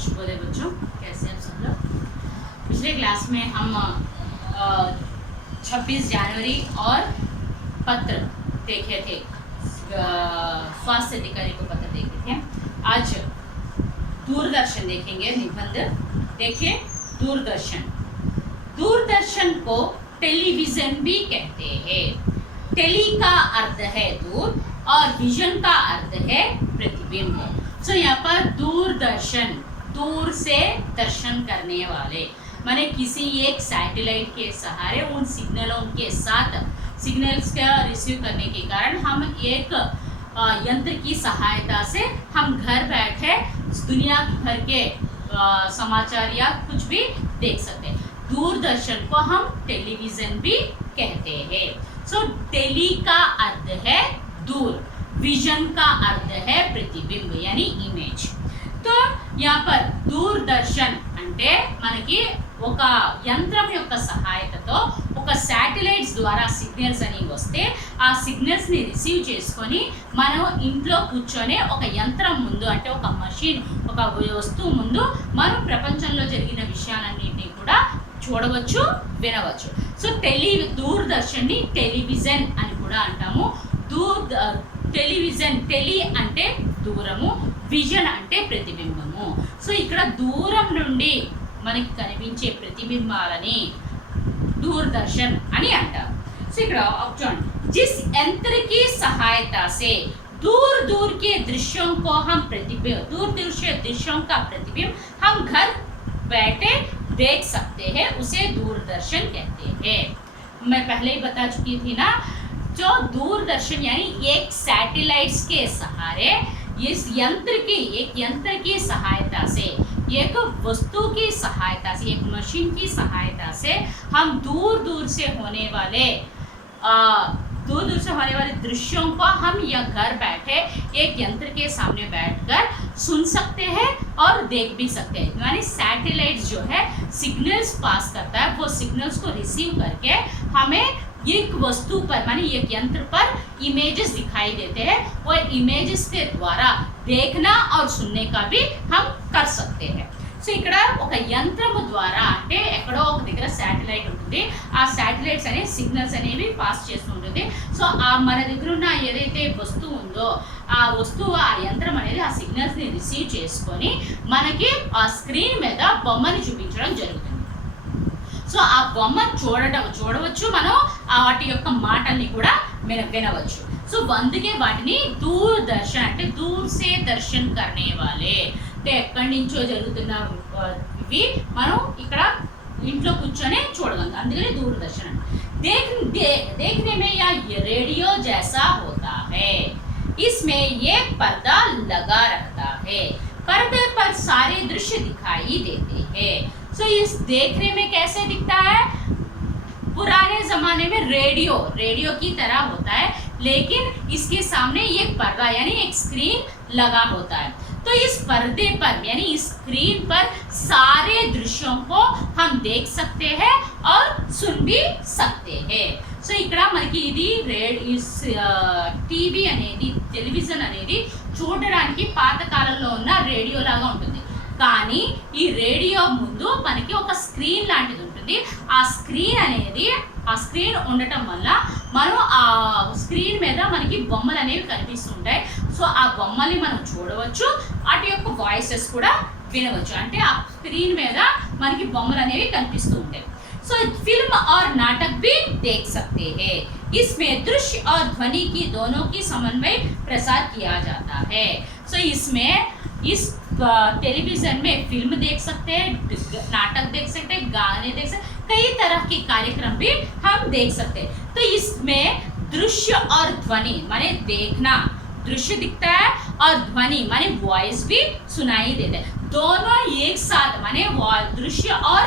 शुभोदय बच्चों, कैसे हैं सब लोग। पिछले क्लास में हम 26 जनवरी और पत्र देखे थे, स्वास्थ्य अधिकारी को पत्र देखे थे। आज दूरदर्शन देखेंगे, निबंध। देखिए, दूरदर्शन। दूरदर्शन को टेलीविजन भी कहते हैं। टेली का अर्थ है दूर और विजन का अर्थ है प्रतिबिंब। सो यहाँ पर दूरदर्शन, दूर से दर्शन करने वाले, माने किसी एक सैटेलाइट के सहारे उन सिग्नलों के साथ सिग्नल्स का रिसीव करने के कारण हम एक यंत्र की सहायता से हम घर बैठे दुनिया भर के समाचार या कुछ भी देख सकते हैं। दूरदर्शन को हम टेलीविजन भी कहते हैं। सो टेली का अर्थ है दूर, विजन का अर्थ है प्रतिबिंब यानी इमेज। तो यहाँ पर दूरदर्शन అంటే మనకి ఒక యంత్రం యొక్క సహాయతతో ఒక శాటిలైట్స్ ద్వారా సిగ్నల్స్ అని వస్తే ఆ సిగ్నల్స్ ని రిసీవ్ చేసుకొని మనం ఇంట్లో కూర్చొని ఒక యంత్రం ముందు అంటే ఒక మషిన్, ఒక వస్తువు ముందు మనం ప్రపంచంలో జరిగిన విషయాలన్నింటినీ కూడా చూడవచ్చు, వినవచ్చు. సో దూరదర్శన్ ని టెలివిజన్ అని కూడా అంటాము. టెలివిజన్, టెలి అంటే దూరము, విజన్ అంటే ప్రతిబింబము. సో ఇక్కడ దూరం నుండి మనకి కనిపించే ప్రతిబింబాలని दूरदर्शन అని అంటారు. సో ఇక్కడ చూడండి, जिस यंत्र की सहायता से दूर दूर के दृश्यों को हम दूर दृश्यों का प्रतिबिंब हम घर बैठे देख सकते हैं, उसे दूरदर्शन कहते हैं. मैं पहले ही बता चुकी थी ना, जो दूरदर्शन यानी एक सैटेलाइट्स के सहारे इस एक यंत्र की सहायता से, एक वस्तु की सहायता से, एक मशीन की सहायता से हम दूर दूर से होने वाले दृश्यों को हम यह घर बैठे एक यंत्र के सामने बैठकर सुन सकते हैं और देख भी सकते हैं. यानी सैटेलाइट्स जो है सिग्नल्स पास करता है, वो सिग्नल्स को रिसीव करके हमें एक वस्तु पर मानी एक यंत्र पर इमेजेस दिखाई देते हैं. वो इमेजेस के द्वारा देखना और सुनने का भी हम कर सकते हैं. సో ఇక్కడ ఒక యంత్రం ద్వారా అంటే ఎక్కడో ఒక దగ్గర శాటిలైట్ ఉంటుంది, ఆ శాటిలైట్స్ అనే సిగ్నల్స్ అనేవి పాస్ చేస్తూ ఉంటుంది. సో ఆ మన దగ్గర ఉన్న ఏదైతే వస్తువు ఉందో ఆ వస్తువు, ఆ యంత్రం అనేది ఆ సిగ్నల్స్ని రిసీవ్ చేసుకొని మనకి ఆ స్క్రీన్ మీద బొమ్మని చూపించడం జరుగుతుంది. సో ఆ బొమ్మ చూడవచ్చు, మనం వాటి యొక్క మాటల్ని కూడా వినవచ్చు. సో అందుకే వాటిని దూరదర్శన్ అంటే దూర్ సే దర్శన్ కర్నే వాలే, అంటే ఎక్కడి నుంచో జరుగుతున్న ఇవి మనం ఇక్కడ ఇంట్లో కూర్చొని చూడగలం, అందుకని दूरदर्शन. देखने में यह रेडियो जैसा होता है, इसमें एक पर्दा लगा रहता है, पर्दे पर सारे दृश्य दिखाई देते हैं. सो इस देखने में कैसे दिखता है, पुराने ज़माने में रेडियो की तरह होता है, लेकिन इसके सामने एक पर्दा यानी एक स्क्रीन लगा होता है. तो इस पर्दे पर यानी इस स्क्रीन पर सारे दृश्यों को हम देख सकते हैं और सुन भी सकते हैं. సో ఇక్కడ మనకి ఇది టీవీ అనేది, టెలివిజన్ అనేది చూడడానికి పాతకాలంలో ఉన్న రేడియో లాగా ఉంటుంది. కానీ ఈ రేడియో ముందు మనకి ఒక స్క్రీన్ లాంటిది ఉంటుంది. ఆ స్క్రీన్ ఉండటం వల్ల మనం ఆ స్క్రీన్ మీద మనకి బొమ్మలు అనేవి కనిపిస్తుంటాయి. సో ఆ బొమ్మల్ని మనం చూడవచ్చు, వాటి యొక్క వాయిసెస్ కూడా వినవచ్చు. అంటే ఆ స్క్రీన్ మీద మనకి బొమ్మలు అనేవి కనిపిస్తూ ఉంటాయి. सो फिल्म और नाटक भी देख सकते हैं. इसमें दृश्य और ध्वनि की दोनों की समन्वय प्रसार किया जाता है. सो इसमें इस टेलीविज़न में फिल्म देख सकते हैं, नाटक देख सकते हैं, गाने देख सकते हैं, कई तरह के कार्यक्रम भी हम देख सकते हैं. तो इसमें दृश्य और ध्वनि माने देखना, दृश्य दिखता है और ध्वनि माने वॉइस भी सुनाई देता है. दोनों एक साथ माने दृश्य और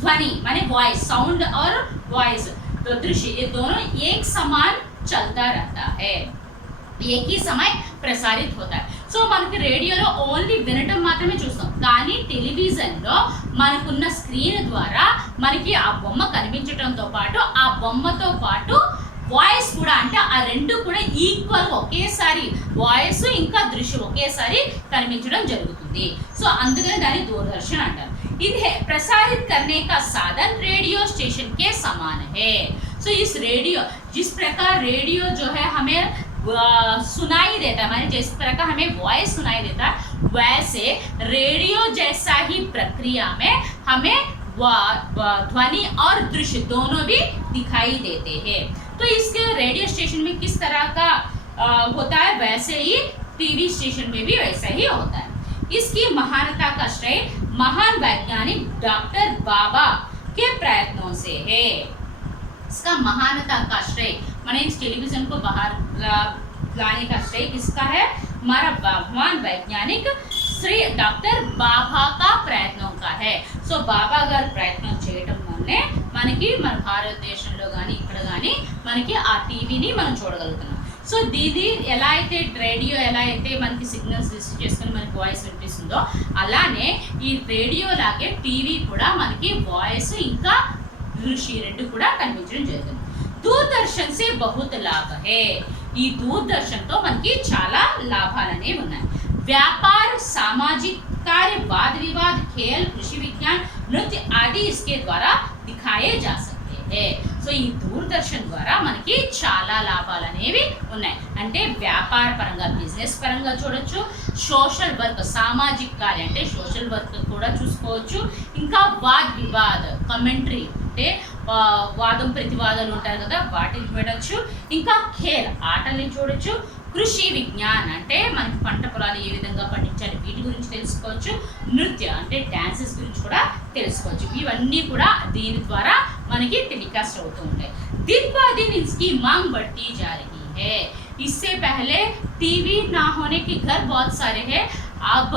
ध्वनि माने वॉइस, साउंड और वॉइस, तो दृश्य, ये दोनों एक समान चलता रहता है, एक ही समय ప్రసారిత అవుతాయి. సో మనకి రేడియోలో ఓన్లీ వినటం మాత్రమే చూస్తాం, కానీ టెలివిజన్లో మనకున్న స్క్రీన్ ద్వారా మనకి ఆ బొమ్మ కనిపించడంతో పాటు ఆ బొమ్మతో పాటు వాయిస్ కూడా అంటే ఆ రెండు కూడా ఈక్వల్ ఒకేసారి వాయిస్ ఇంకా దృశ్యం ఒకేసారి కనిపించడం జరుగుతుంది. సో అందుకని దాన్ని దూరదర్शन అంటారు. इन्हें प्रसारित करने का साधन रेडियो स्टेशन के समान है. सो इस रेडियो जिस प्रकार रेडियो जो है हमें सुनाई देता है, माने जिस प्रकार हमें वॉइस सुनाई देता है, वैसे रेडियो जैसा ही प्रक्रिया में हमें ध्वनि और दृश्य दोनों भी दिखाई देते हैं. तो इसके रेडियो स्टेशन में किस तरह का होता है, वैसे ही टीवी स्टेशन में भी वैसा ही होता है. इसकी महानता का श्रेय महान वैज्ञानिक डॉक्टर बाबा के प्रयत्नों से है. इसका महानता का श्रेय माने इस टेलीविजन को बाहर लाने का श्रेय किसका है, हमारा महान वैज्ञानिक श्री डॉक्टर बाबा का प्रयत्नों का है. సో బాబా గారు ప్రయత్నం చేయడం వల్లే మనకి మన భారతదేశంలో కానీ ఇక్కడ కానీ మనకి ఆ టీవీని మనం చూడగలుగుతున్నాం. సో దీది ఎలా అయితే రేడియో ఎలా అయితే మనకి సిగ్నల్స్ రిసీవ్ చేసుకుని మనకి వాయిస్ వినిపిస్తుందో అలానే ఈ రేడియో లాగే టీవీ కూడా మనకి వాయిస్ ఇంకా దృశ్య రెండు కూడా కనిపించడం జరుగుతుంది. దూరదర్శన్ సే బహుత్ లాభ హే. ఈ దూరదర్శన్తో మనకి చాలా లాభాలు అనేవి ఉన్నాయి. व्यापार, सामाजिक कार्य, वाद विवाद, खेल, कृषि विज्ञान, नृत्य आदि इसके द्वारा दिखाए जा सकते हैं. సో ఈ దూరదర్శన్ ద్వారా మనకి చాలా లాభాలు అనేవి ఉన్నాయి. అంటే వ్యాపార పరంగా బిజినెస్ పరంగా చూడొచ్చు, సోషల్ వర్క్ సామాజిక కార్య అంటే సోషల్ వర్క్ కూడా చూసుకోవచ్చు, ఇంకా వాద్ వివాద్ కమెంటరీ అంటే వాదం ప్రతివాదాలు ఉంటాయి కదా వాటిని చూడొచ్చు, ఇంకా ఖేల్ ఆటల్ని చూడొచ్చు, కృషి విజ్ఞాన్ అంటే మనకి పంట పొలాలు ఏ విధంగా పండించాలి వీటి గురించి తెలుసుకోవచ్చు, నృత్య అంటే డాన్సెస్ గురించి కూడా తెలుసుకోవచ్చు. ఇవన్నీ కూడా దీని ద్వారా మనకి టెలికాస్ట్ అవుతూ ఉంటాయి. दिन ब दिन इसकी मांग बढ़ती जा रही है. इससे पहले टीवी ना होने के घर बहुत सारे हैं, अब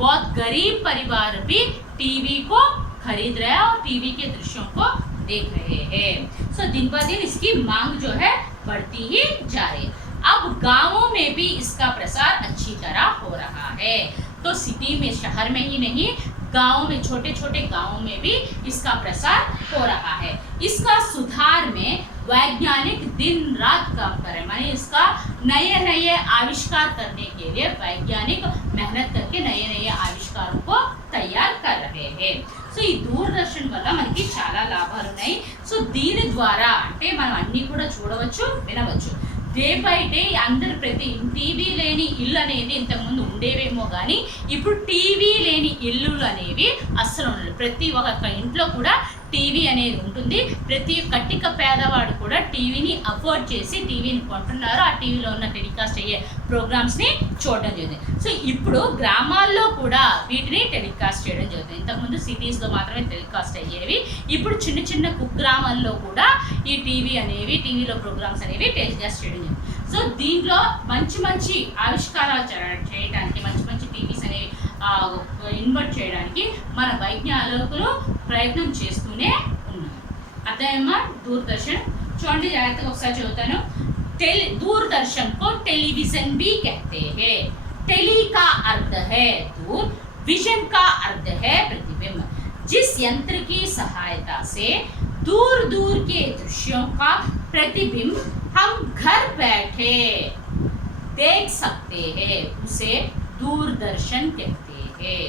बहुत गरीब परिवार भी टीवी को खरीद रहे हैं और टीवी के दृश्यों को देख रहे हैं. सो दिन ब दिन इसकी मांग जो है बढ़ती ही जा रही है. अब गांवों में भी इसका प्रसार अच्छी तरह हो रहा है. तो सिटी में शहर में ही नहीं गांव में छोटे छोटे गांवों में भी इसका प्रसार हो रहा है. इसका सुधार में वैज्ञानिक दिन रात काम कर रहे हैं, माने इसका नए नए आविष्कार करने के लिए वैज्ञानिक मेहनत करके नए नए आविष्कारों को तैयार कर रहे हैं. సో ఈ దూరదర్శన్ వల్ల మనకి చాలా లాభాలు ఉన్నాయి. సో దీని ద్వారా అంటే మనం అన్నీ కూడా చూడవచ్చు వినవచ్చు. డే బై డే అందరు ప్రతి టీవీ లేని ఇల్లు అనేది ఇంతకుముందు ఉండేవేమో కానీ ఇప్పుడు టీవీ లేని ఇల్లులు అనేవి అస్సలు ఉండదు. ప్రతి ఒక్క ఇంట్లో కూడా టీవీ అనేది ఉంటుంది. ప్రతి కట్టిక పేదవాడు కూడా టీవీని అఫోర్డ్ చేసి టీవీని కొంటున్నారు. ఆ టీవీలో ఉన్న టెలికాస్ట్ అయ్యే ప్రోగ్రామ్స్ని చూడడం జరుగుతుంది. సో ఇప్పుడు గ్రామాల్లో కూడా వీటిని టెలికాస్ట్ చేయడం జరుగుతుంది. ఇంతకుముందు సిటీస్లో మాత్రమే టెలికాస్ట్ అయ్యేవి, ఇప్పుడు చిన్న చిన్న కుగ్రామాల్లో కూడా ఈ టీవీలో ప్రోగ్రామ్స్ అనేవి టెలికాస్ట్ చేయడం జరుగుతుంది. సో దీంట్లో మంచి మంచి ఆవిష్కారాలు చేయడానికి మంచి మంచి టీవీస్ అనేవి ఇన్వర్ట్ చేయడానికి మన వైజ్ఞానికులు ప్రయత్నం చేస్తూనే ఉన్నారు. అర్థమా దూరదర్శన్ చూడండి జాగ్రత్తగా ఒకసారి చదువుతాను. दूरदर्शन को टेलीविजन भी कहते हैं. टेली का अर्थ है दूर, विजन का अर्थ है प्रतिबिंब. जिस यंत्र की सहायता से दूर दूर के दृश्यों का प्रतिबिंब हम घर बैठे देख सकते हैं उसे दूरदर्शन कहते हैं.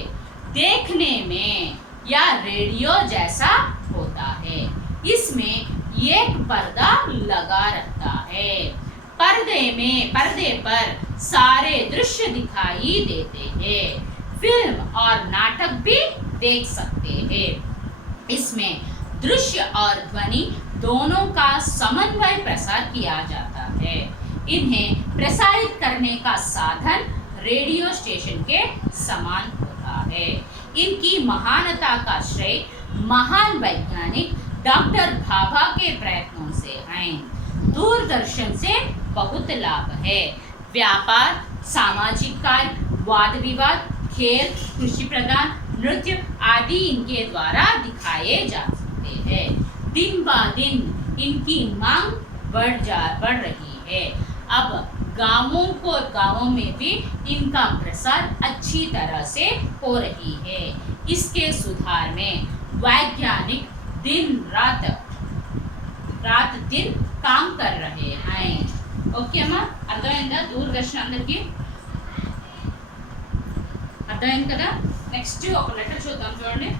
देखने में या रेडियो जैसा होता है. इसमें एक पर्दा लगा रहता है. पर्दे पर सारे दृश्य दिखाई देते हैं. फिल्म और नाटक भी देख सकते हैं. इसमें दृश्य और ध्वनि दोनों का समन्वय प्रसार किया जाता है. इन्हें प्रसारित करने का साधन रेडियो स्टेशन के समान होता है. इनकी महानता का श्रेय महान वैज्ञानिक डॉक्टर भाभा के प्रयत्नों से हैं. दूरदर्शन से बहुत लाभ है. व्यापार, सामाजिक कार्य, वाद विवाद, खेल, कृषि प्रदान, नृत्य आदि इनके द्वारा दिखाए जा सकते हैं. दिन ब दिन इनकी मांग बढ़ रही है. अब गांवों में भी इनका प्रसार अच्छी तरह से हो रही है. इसके सुधार में वैज्ञानिक दिन रात रात दिन काम कर रहे हैं. ఓకే అమ్మా, అర్థమైందా? దూరదర్శన్ అందరికి అర్థమైంది కదా? నెక్స్ట్ ఒక లెటర్ చూద్దాం, చూడండి.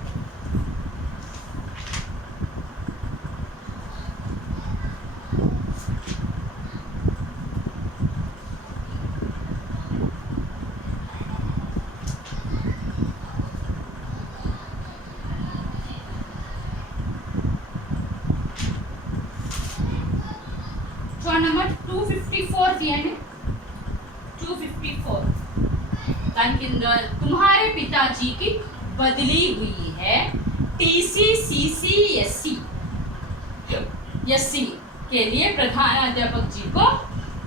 नंबर 254 తీయండి. 254 దాని కింద तुम्हारे पिताजी की बदली हुई है टीसी सीसी एससी एससी के लिए प्रधानाध्यापक जी को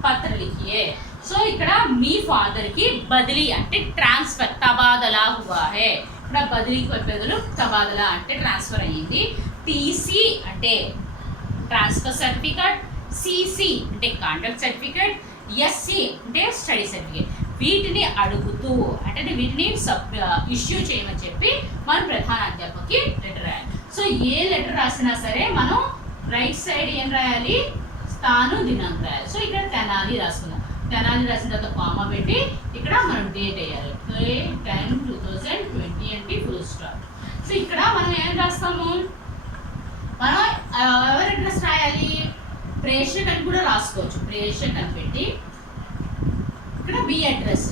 पत्र लिखिए. సో ఇక్కడ మీ ఫాదర్ కి బదిలీ అంటే ట్రాన్స్ఫర్, తబాదలా హువా హై. ఇక్కడ బదిలీకి బదులు తబాదలా అంటే ట్రాన్స్ఫర్ అయ్యింది. టీసీ అంటే ట్రాన్స్ఫర్ సర్టిఫికేట్, సిసి అంటే కాండక్ట్ సర్టిఫికేట్, ఎస్సి అంటే స్టడీ సర్టిఫికేట్. వీటిని అడుగుతూ అంటే వీటిని ఇష్యూ చేయమని చెప్పి మనం ప్రధాన అధ్యాపకుకి లెటర్ రాయాలి. సో ఏ లెటర్ రాసినా సరే మనం రైట్ సైడ్ ఏం రాయాలి? స్థాను దినాంకం రాయాలి. సో ఇక్కడ తెనాలి రాసుకుందాం. తెనాలి రాసిన తర్వాత కామా పెట్టి ఇక్కడ మనం డేట్ వేయాలి. 10/10/2020 అంటే ఫుల్ స్టాప్. సో ఇక్కడ మనం ఏం రాస్తాము? మనం ఎవరి అడ్రస్ రాయాలి? ప్రేషక్ అని కూడా రాసుకోవచ్చు. ప్రేషక్ అని పెట్టి ఇక్కడ బి అడ్రస్,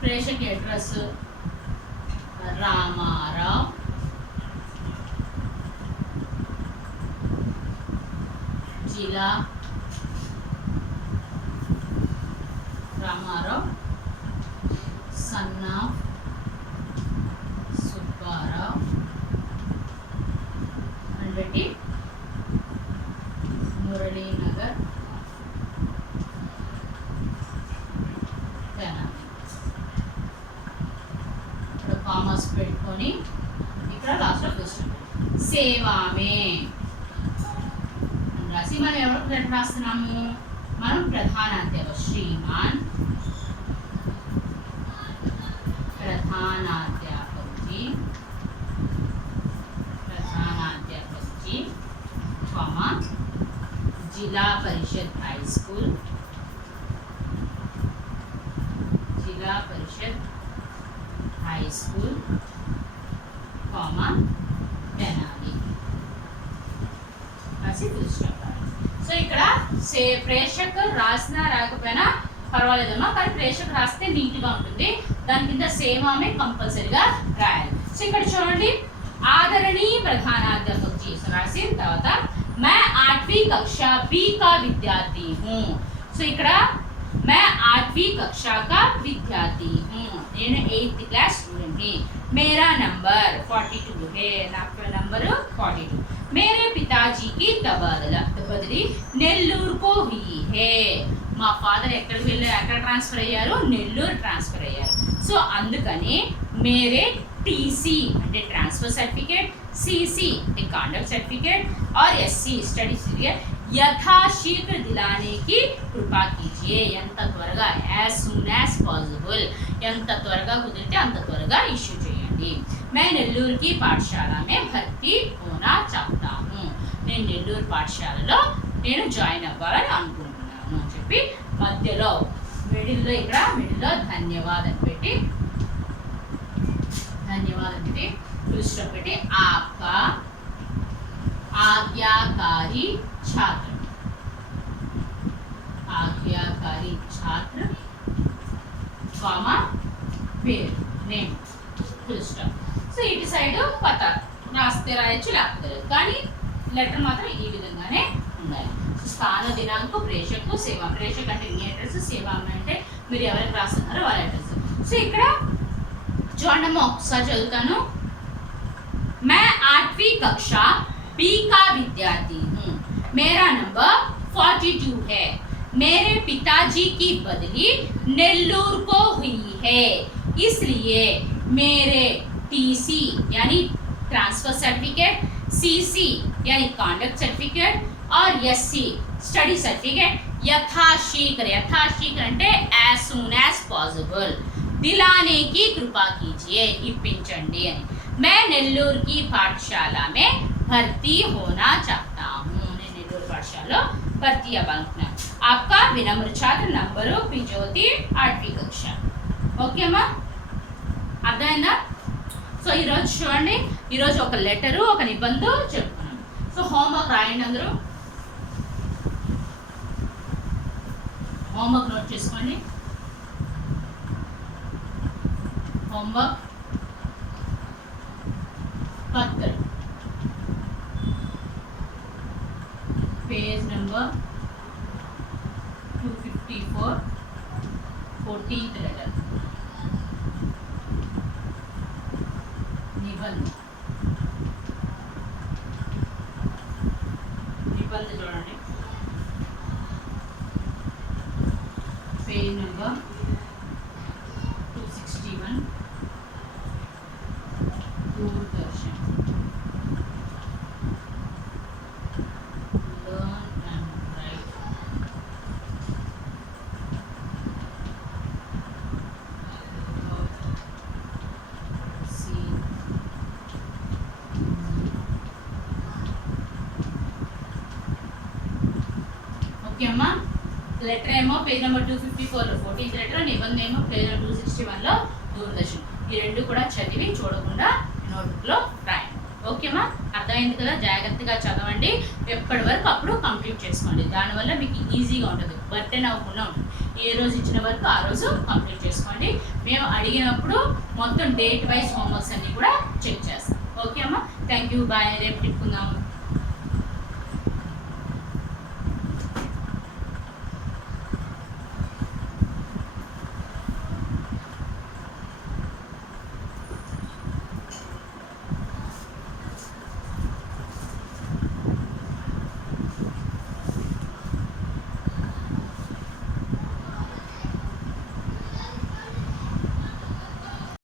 ప్రేషక్ అడ్రస్ రామారావు, జిల్లా రామారావు, సన్నా సుబ్బారావు అని పెట్టి మురళీనగర్ ఇక్కడ కామర్స్ పెట్టుకొని ఇక్కడ లాస్ట్లో క్వశ్చన్ సేవామే రాసి మనం ఎవరికి లెటర్ రాస్తున్నాము? మనం ప్రధానాధ్యాపకు శ్రీమాన్ प्रधानाध्यापक जी, जिला परिषद हाई स्कूल, తెనాలి. సో ఇక్కడ ప్రేక్షకు రాసినా రాకపోయినా పర్వాలేదమ్మా, కానీ ప్రేక్షకు రాస్తే నీట్గా ఉంటుంది. దాని కింద సేవామే కంపల్సరీగా రాయాలి. సో ఇక్కడ చూడండి, आदरणीय प्रधानाध्यापक जी राసిన తర్వాత मैं 8वीं कक्षा बी का विद्यार्थी हूँ. సో ఇక్కడ मैं 8वीं कक्षा का विद्यार्थी हूँ, నేను 8th क्लास स्टूडेंट हूँ. मेरा नंबर 42 है, आपका नंबर 42. मेरे पिताजी की बदली नेल्लूर को हुई है. మా ఫాదర్ ఎక్కడ ట్రాన్స్ఫర్ అయ్యారు? నెల్లూరు ట్రాన్స్ఫర్ అయ్యారు. సో అందుకని మేరే टीसी అంటే ట్రాన్స్ఫర్ సర్టిఫికేట్, सीसी అంటే కాండక్ట్ సర్టిఫికేట్ और एससी స్టడీ సర్టిఫికేట్ యథాశీఘ్ర दिलाने की कृपा कीजिए. ఎంత త్వరగా, as soon as possible, ఎంత త్వరగా కుదిరితే అంత త్వరగా ఇష్యూ చేయండి. मैं నెల్లూరు की पाठशाला में भर्ती होना चाहता हूँ. నేను నెల్లూరు పాఠశాలలో నేను జాయిన్ అవ్వాలని అనుకుంటున్నాను అని చెప్పి మధ్యలో మిడిల్లో ధన్యవాదం పెట్టి फुल स्टॉप पेटे आपका आज्ञाकारी छात्र कॉमा పేరు నేమ్ ఫుల్ స్టాప్. సో ఇటు సైడ్ పతా రాస్తే రాయొచ్చు, లేకపోతే కానీ లెటర్ మాత్రం ఈ విధంగానే ఉండాలి. స్థాన దినాంకం ప్రేషకు సేవ, ప్రేషక్ అంటే మీ అడ్రస్, సేవ అంటే మీరు ఎవరికి రాస్తున్నారో వాళ్ళ అడ్రస్. సో ఇక్కడ చూడమ్మా ఒకసారి చదువుతాను. मैं 8वीं कक्षा बी का विद्यार्थी हूँ. मेरा नंबर 42 है. मेरे पिताजी की बदली नेल्लूर को हुई है, इसलिए मेरे टीसी यानी ट्रांसफर सर्टिफिकेट, सीसी यानी कॉन्डक्ट सर्टिफिकेट और एससी स्टडी सर्टिफिकेट यथाशीघ्र అంటే as soon as possible दिलाने की कृपा कीजिए, इप्पिंचंडी అని. मैं नेल्लूर की पाठशाला में भर्ती होना चाहता हूँ నేను నెల్లూరు పాఠశాలలో భర్తీ అవ్వాలనుకున్నాను आपका विनम्र छात्र नंबर पिज्योति 8वीं कक्षा ఓకే అమ్మా అర్థమైందా సో ఈరోజు చూడండి ఈరోజు ఒక లెటరు ఒక నిబంధన చెప్పుకున్నాం సో హోంవర్క్ రాయండి అందరూ होमवर्क नोट చేసుకోండి होमवर्क पत्र पेज नंबर 254 14th लेटर निबंध చూడండి page number 261 Doordarshan learn and write see okay अम्मा లెటర్ ఏమో పేజ్ నెంబర్ 254 14th లెటర్ నిబంధన ఏమో పేజ్ నెంబర్ 261 లో దూరదర్శన్ ఈ రెండు కూడా చదివి చూడకుండా నోట్బుక్ లో రాయండి ఓకేమా అర్థమైంది కదా జాగ్రత్తగా చదవండి ఎప్పటి వరకు అప్పుడు కంప్లీట్ చేసుకోండి దానివల్ల మీకు ఈజీగా ఉంటుంది బర్డెన్ అవ్వకుండా ఉంటుంది ఏ రోజు ఇచ్చిన వరకు ఆ రోజు కంప్లీట్ చేసుకోండి మేము అడిగినప్పుడు మొత్తం డేట్ వైజ్ హోంవర్క్స్ అన్ని కూడా చెక్ చేస్తాం ఓకే అమ్మా థ్యాంక్ యూ బాయ్ రేపు తిప్పుకుందాం